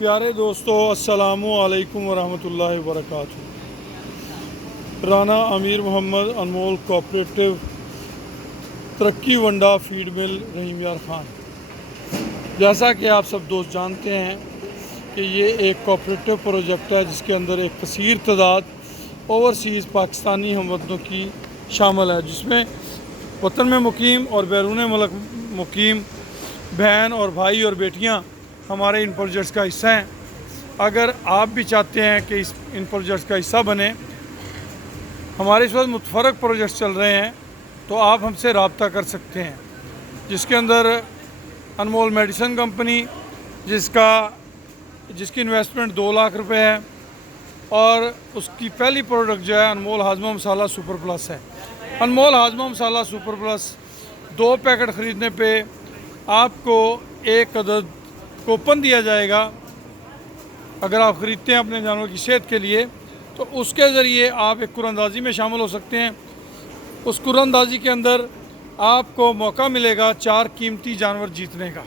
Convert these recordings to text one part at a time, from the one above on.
پیارے دوستو السلام علیکم ورحمۃ اللہ وبرکاتہ۔ رانا امیر محمد انمول کوآپریٹو ترقی ونڈا فیڈ مل رحیم یار خان۔ جیسا کہ آپ سب دوست جانتے ہیں کہ یہ ایک کوآپریٹو پروجیکٹ ہے جس کے اندر ایک کثیر تعداد اوورسیز پاکستانی ہم وطنوں کی شامل ہے، جس میں وطن میں مقیم اور بیرون ملک مقیم بہن اور بھائی اور بیٹیاں ہمارے ان پروجیکٹس کا حصہ ہیں۔ اگر آپ بھی چاہتے ہیں کہ ان پروجیکٹس کا حصہ بنیں، ہمارے اس وقت متفرق پروجیکٹس چل رہے ہیں، تو آپ ہم سے رابطہ کر سکتے ہیں، جس کے اندر انمول میڈیسن کمپنی جس کی انویسٹمنٹ 2 لاکھ روپے ہے، اور اس کی پہلی پروڈکٹ جو ہے انمول ہاضمہ مسالہ سپر پلس ہے۔ انمول ہاضمہ مسالہ سپر پلس 2 پیکٹ خریدنے پہ آپ کو 1 عدد کوپن دیا جائے گا۔ اگر آپ خریدتے ہیں اپنے جانور کی صحت کے لیے، تو اس کے ذریعے آپ ایک قرعہ اندازی میں شامل ہو سکتے ہیں۔ اس قرعہ اندازی کے اندر آپ کو موقع ملے گا 4 قیمتی جانور جیتنے کا۔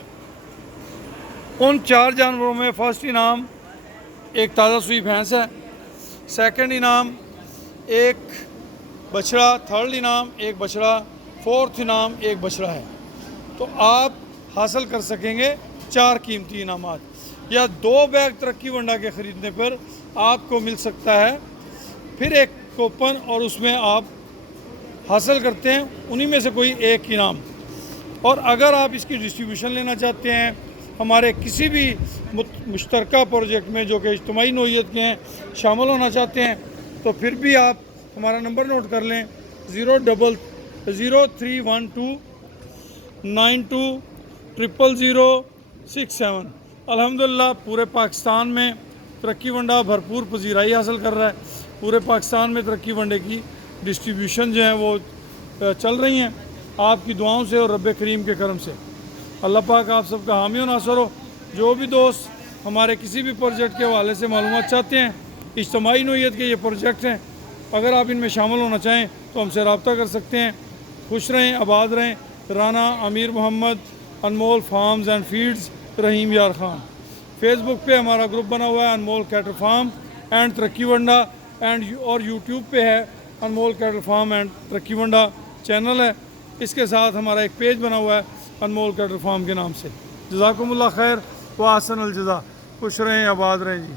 ان 4 جانوروں میں فرسٹ انعام ایک تازہ سوئی بھینس ہے، سیکنڈ انعام ایک بچڑا، تھرڈ انعام ایک بچڑا، فورتھ انعام ایک بچڑا ہے۔ تو آپ حاصل کر سکیں گے 4 قیمتی انعامات، یا 2 بیگ ترقی ونڈا کے خریدنے پر آپ کو مل سکتا ہے پھر ایک کوپن، اور اس میں آپ حاصل کرتے ہیں انہی میں سے کوئی ایک انعام۔ اور اگر آپ اس کی ڈسٹریبیوشن لینا چاہتے ہیں ہمارے کسی بھی مشترکہ پروجیکٹ میں جو کہ اجتماعی نوعیت کے ہیں، شامل ہونا چاہتے ہیں، تو پھر بھی آپ ہمارا نمبر نوٹ کر لیں 0312920067۔ الحمدللہ پورے پاکستان میں ترقی ونڈا بھرپور پذیرائی حاصل کر رہا ہے۔ پورے پاکستان میں ترقی ونڈے کی ڈسٹریبیوشن جو ہیں وہ چل رہی ہیں آپ کی دعاؤں سے اور رب کریم کے کرم سے۔ اللہ پاک آپ سب کا حامی و ناصر ہو۔ جو بھی دوست ہمارے کسی بھی پروجیکٹ کے حوالے سے معلومات چاہتے ہیں، اجتماعی نوعیت کے یہ پروجیکٹ ہیں، اگر آپ ان میں شامل ہونا چاہیں تو ہم سے رابطہ کر سکتے ہیں۔ خوش رہیں، آباد رہیں۔ رانا امیر محمد انمول فارمز اینڈ فیڈز رحیم یار خان۔ فیس بک پہ ہمارا گروپ بنا ہوا ہے انمول کیٹل فارم اینڈ ترقی ونڈا، اور یوٹیوب پہ ہے انمول کیٹل فارم اینڈ ترقی ونڈا چینل ہے۔ اس کے ساتھ ہمارا ایک پیج بنا ہوا ہے انمول کیٹل فارم کے نام سے۔ جزاکم اللہ خیر و احسن الجزا۔ خوش رہیں، آباد رہیں جی۔